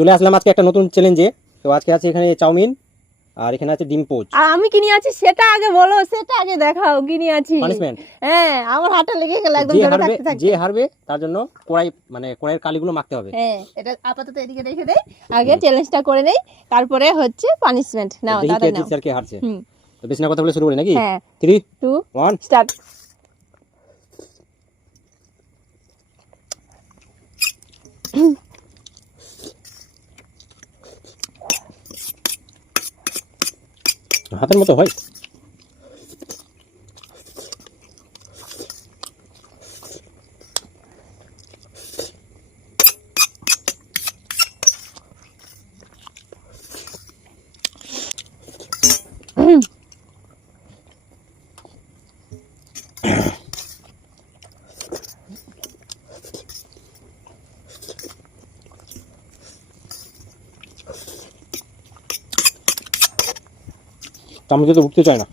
চলে আসলাম আজকে একটা নতুন চ্যালেঞ্জে। তো আজকে আছে এখানে চাউমিন আর এখানে আছে ডিম পোচ। আর আমি কি নিয়ে আছি সেটা আগে বলো, সেটা আগে দেখাও কি নিয়ে আছি। পানিশমেন্ট। হ্যাঁ, আমার হাতে লেগে গেল একদম যে জোরে হারবে থাকতে থাকতে। যে হারবে তার জন্য কড়াই মানে কড়াইয়ের কালিগুলো মাখতে হবে। হ্যাঁ, এটা আপাতত এদিকে রেখে দেই, আগে চ্যালেঞ্জটা করে নেই, তারপরে হচ্ছে পানিশমেন্ট। নাও দেখি কে তাড়াতাড়ি নাও। জিতছে আর কে হারছে। হুম, তো বেশি না কথা বলে শুরু করি নাকি? হ্যাঁ 3 2 1 স্টার্ট। হাতের মতো হয়। চামচে তো উঠতে চায় না।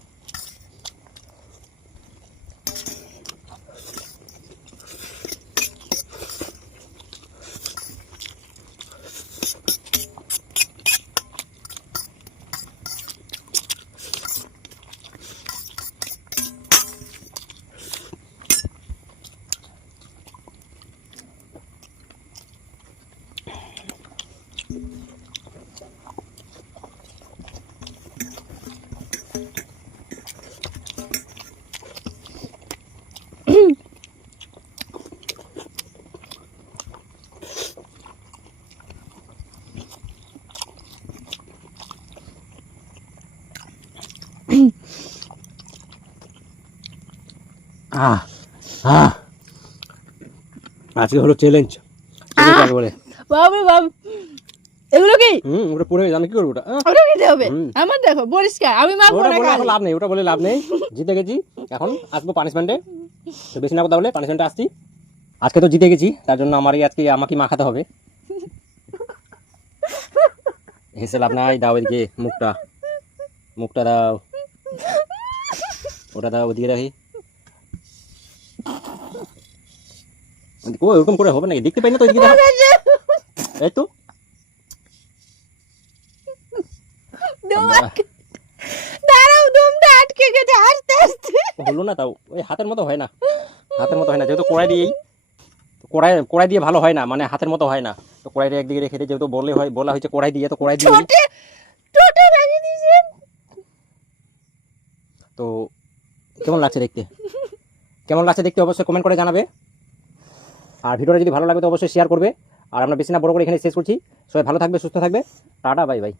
আহ আহ আজকে হলো চ্যালেঞ্জ বলে। বাবরে বাব, এগুলো কি? ওটা পড়ে গেছে, আমি কি করবো ওটা? ওটা খেতে হবে। আমার দেখো পরিষ্কার, আমি মাখবো ওটা না বলে খালি। এখন লাভ নেই, ওটা বলে লাভ নেই। জিতে গেছি, এখন আসবো পানিশমেন্টে। তো বেশি না কথা বলে পানিশমেন্টে আসছি। আজকে তো জিতে গেছি, তার জন্য আমারই আজকে আমাকে মাখাতে হবে। হেসে লাভ নাই, দাও এদিকে মুখটা, মুখটা দাও, ওটা দাও, ওদিকে রাখি। ও এরকম করে হবে নাকি? দেখতে পাই না তো, এদিকে দাও। এই তো দাঁড়াও, দমটা আটকে গেছে আস্তে আস্তে। হলো না, তাও ওই হাতের মতো হয় না, হাতের মতো হয় না, যেহেতু কড়াই দিয়েই, কড়াই দিয়ে ভালো হয় না, মানে হাতের মতো হয় না। তো কড়াইটা একদিকে রেখে দিয়ে, যেহেতু বলা হয়েছে কড়াই দিয়ে, তো কড়াই দিয়ে। টোটে টোটে লাগিয়ে দিয়েছেন। তো কেমন লাগছে দেখতে? কেমন লাগছে দেখতে অবশ্যই কমেন্ট করে জানাবে। আর ভিডিওটা যদি ভালো লাগে তো অবশ্যই শেয়ার করবে। আর আমরা বেশি না বড় করে এখানে শেষ করছি। সবাই ভালো থাকবে, সুস্থ থাকবে। Tata, bye bye.